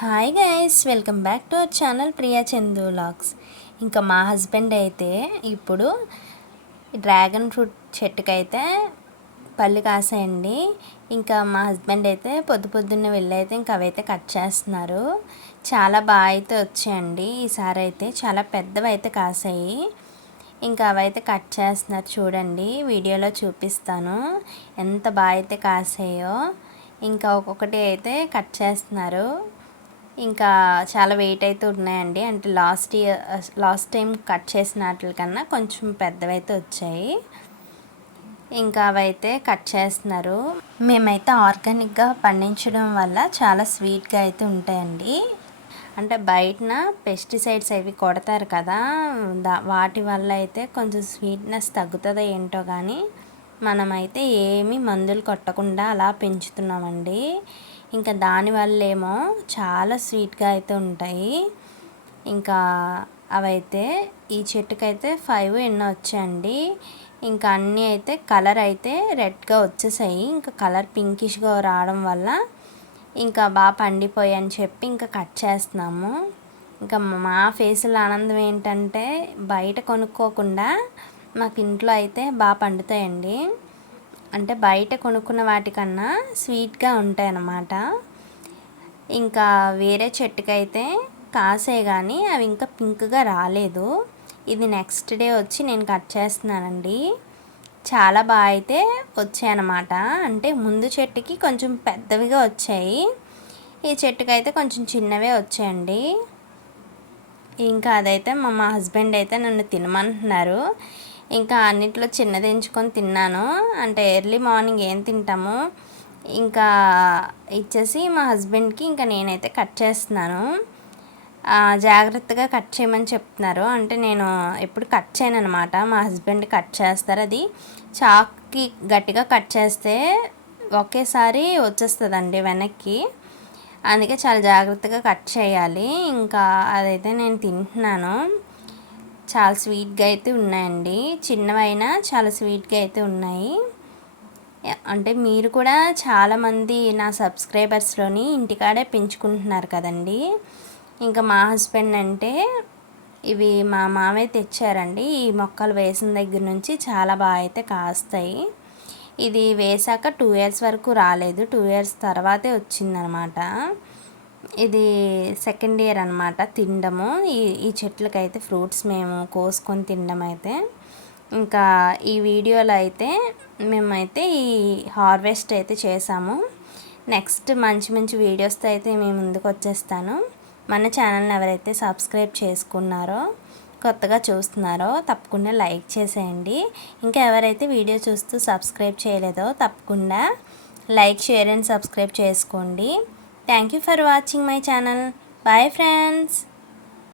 Hi guys, welcome back to our channel Priya Chandu vlogs. ఇంకా మా husband అయితే ఇప్పుడు డ్రాగన్ ఫ్రూట్ చెట్టుకైతే పళ్ళు కాసాయండి. ఇంకా మా హస్బెండ్ అయితే పొద్దున్నే వెళ్ళైతే ఇంకా అవైతే కట్ చేస్తున్నారు. చాలా బాగా అయితే వచ్చాయండి. ఈసారి అయితే చాలా పెద్దవి అయితే కాసాయి. ఇంకా అవైతే కట్ చేస్తున్నారు, చూడండి వీడియోలో చూపిస్తాను ఎంత బాగా అయితే కాసాయో. ఇంకా ఒక్కొక్కటి అయితే కట్ చేస్తున్నారు. ఇంకా చాలా వెయిట్ అయితే ఉన్నాయండి. అంటే లాస్ట్ టైం కట్ చేసిన వాటి కన్నా కొంచెం పెద్దవైతే వచ్చాయి. ఇంకా అవైతే కట్ చేస్తున్నారు. మేమైతే ఆర్గానిక్గా పండించడం వల్ల చాలా స్వీట్గా అయితే ఉంటాయండి. అంటే బయటన పెస్టిసైడ్స్ అవి కొడతారు కదా, వాటి వల్ల అయితే కొంచెం స్వీట్నెస్ తగ్గుతుందో ఏంటో కానీ మనమైతే ఏమీ మందులు కొట్టకుండా అలా పెంచుతున్నామండి. ఇంకా దానివల్ల ఏమో చాలా స్వీట్గా అయితే ఉంటాయి. ఇంకా అవైతే ఈ చెట్టుకైతే 5 ఎన్నో వచ్చాయండి. ఇంకా అన్నీ అయితే కలర్ అయితే రెడ్గా వచ్చేసాయి. ఇంకా కలర్ పింకిష్గా రావడం వల్ల ఇంకా బాగా పండిపోయి అని చెప్పి ఇంకా కట్ చేస్తున్నాము. ఇంకా మా ఫేస్లో ఆనందం ఏంటంటే బయట కొనుక్కోకుండా మాకు ఇంట్లో అయితే బాగా పండుతాయండి. అంటే బయట కొనుక్కున్న వాటికన్నా స్వీట్గా ఉంటాయి అన్నమాట. ఇంకా వేరే చెట్టుకైతే కాసే కానీ అవి ఇంకా పింక్గా రాలేదు. ఇది నెక్స్ట్ డే వచ్చి నేను కట్ చేస్తున్నానండి. చాలా బాగా అయితే వచ్చాయన్నమాట. అంటే ముందు చెట్టుకి కొంచెం పెద్దవిగా వచ్చాయి, ఈ చెట్టుకైతే కొంచెం చిన్నవే వచ్చాయండి. ఇంకా అదైతే మా హస్బెండ్ అయితే నన్ను తినమంటున్నారు. ఇంకా అన్నిట్లో చిన్నది ఎంచుకొని తిన్నాను. అంటే ఎర్లీ మార్నింగ్ ఏం తింటాము ఇంకా ఇచ్చేసి మా హస్బెండ్కి ఇంకా నేనైతే కట్ చేస్తున్నాను. జాగ్రత్తగా కట్ చేయమని చెప్తున్నారు. అంటే నేను ఎప్పుడు కట్ చేయను అనమాట, మా హస్బెండ్ కట్ చేస్తారు. అది చాక్కి గట్టిగా కట్ చేస్తే ఒకేసారి వచ్చేస్తుందండి వెనక్కి, అందుకే చాలా జాగ్రత్తగా కట్ చేయాలి. ఇంకా అదైతే నేను తింటున్నాను. చాలా స్వీట్గా అయితే ఉన్నాయండి, చిన్నవైనా చాలా స్వీట్గా అయితే ఉన్నాయి. అంటే మీరు కూడా చాలామంది నా సబ్స్క్రైబర్స్లోని ఇంటికాడే పెంచుకుంటున్నారు కదండి. ఇంకా మా హస్బెండ్ అంటే ఇవి మా మామయ్య తెచ్చారండి. ఈ మొక్కలు వేసిన దగ్గర నుంచి చాలా బాగా అయితే కాస్తాయి. ఇది వేసాక 2 ఇయర్స్ వరకు రాలేదు, 2 ఇయర్స్ తర్వాతే వచ్చిందనమాట. ఇది సెకండ్ ఇయర్ అనమాట తినడము. ఈ చెట్లకైతే ఫ్రూట్స్ మేము కోసుకొని తినడం అయితే. ఇంకా ఈ వీడియోలో అయితే మేమైతే ఈ హార్వెస్ట్ అయితే చేసాము. నెక్స్ట్ మంచి మంచి వీడియోస్తో అయితే మేము ముందుకు వచ్చేస్తాను. మన ఛానల్ని ఎవరైతే సబ్స్క్రైబ్ చేసుకున్నారో, కొత్తగా చూస్తున్నారో తప్పకుండా లైక్ చేసేయండి. ఇంకా ఎవరైతే వీడియో చూస్తూ సబ్స్క్రైబ్ చేయలేదో తప్పకుండా లైక్, షేర్ అండ్ సబ్స్క్రైబ్ చేసుకోండి. Thank you for watching my channel. Bye friends.